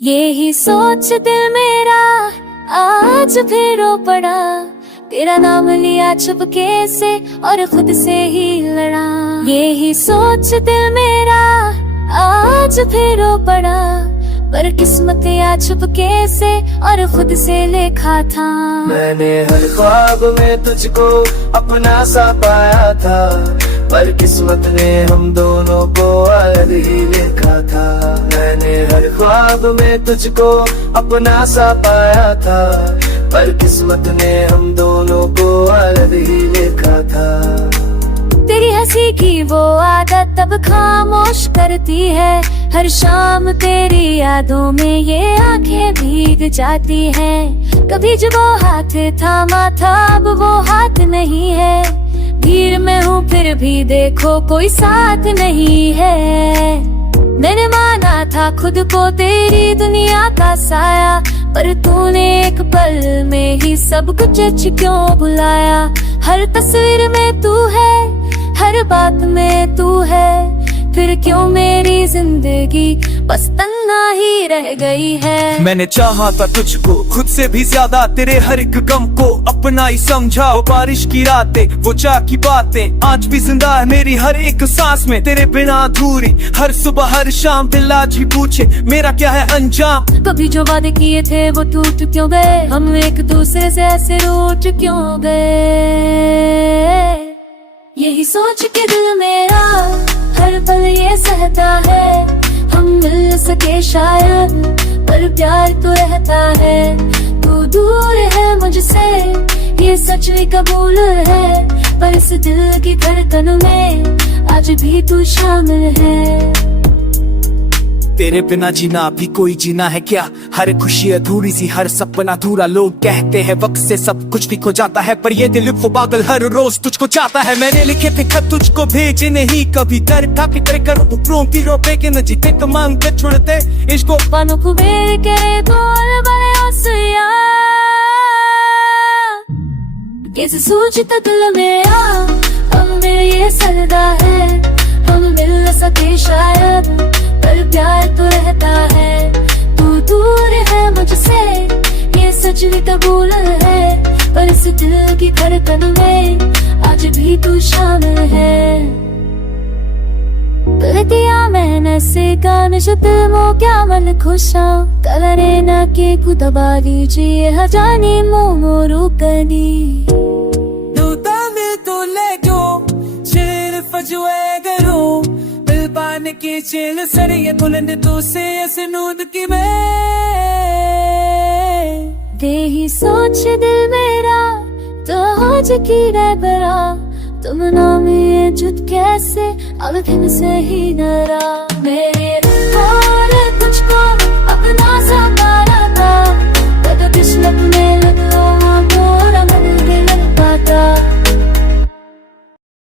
ये ही सोच दिल मेरा आज फिर रो पड़ा, तेरा नाम लिया चुपके से और खुद से ही लड़ा। ये ही सोच दिल मेरा आज फिर रो पड़ा, पर किस्मत या चुपके से और खुद से लिखा था। मैंने हर ख्वाब में तुझको अपना सा पाया था, पर किस्मत ने हम दोनों को अलग ही लिखा था। मैंने हर ख्वाब में तुझको अपना सा पाया था, पर किस्मत ने हम दोनों को अलग ही लिखा था। तेरी हंसी की वो आदत अब खामोश करती है, हर शाम तेरी यादों में ये आंखें भीग जाती हैं। कभी जो वो हाथ थामा था अब वो हाथ नहीं है, भीड़ में हूँ फिर भी देखो कोई साथ नहीं है। मैंने माना था खुद को तेरी दुनिया का साया, पर तूने एक पल में ही सब कुछ क्यों बुलाया। हर तस्वीर में तू है, हर बात में तू है, फिर क्यों मेरी जिंदगी बस तन्हा ही रह गई है। मैंने चाहा था तुझको खुद से भी ज्यादा, तेरे हर एक गम को अपना ही समझाओ। बारिश की रातें, वो चाह की बातें आज भी जिंदा है मेरी हर एक सांस में, तेरे बिना अधूरी हर सुबह हर शाम। दिल आज भी पूछे मेरा क्या है अंजाम। कभी जो वादे किए थे वो टूट क्यों गए, हम एक दूसरे से ऐसे रूठ क्यों गए। यही सोच के दिल मेरा हर पल ये सहता है, हम मिल सके शायद पर प्यार तो रहता है। तू दूर है मुझसे ये सच भी कबूल है, पर इस दिल की धड़कन में आज भी तू शामिल है। तेरे बिना जीना भी कोई जीना है क्या, हर खुशी अधूरी सी हर सपना अधूरा। लोग कहते हैं वक्त से सब कुछ भी खो जाता है, पर ये दिल वो पागल हर रोज तुझको चाहता है। मैंने लिखे थे खत तुझको भेजे नहीं कभी, दर्द था कि तेरे करो उपरों की रोपे के न जीते तो मांग के छोड़ते इसको पानों को बेर के बोल बड़े ओसिया। कैसे सोचता दिल मेरा हमें ये सरदा है, हम मिल न सके शायद पर प्यार तो रहता है। तू दूर है मुझसे ये सच भी कबूल है, पर इस दिल की धड़कन में आज भी तू शामिल है। दिल दिया मैंने से गान जो दिल मो क्या मन खुशा, करे ना के खुदबारी जी हजानी मोमोरू कनी। तू तामे तो ले जो चिल फजुए गरो, पाने की चिल सर ये बुलंद तू से ऐसे नूद की मैं। दे ही सोच दिल मेरा तो हो जकीरा बरा, तुम ना में जुट कैसे अब दिन से ही नरा। मेरे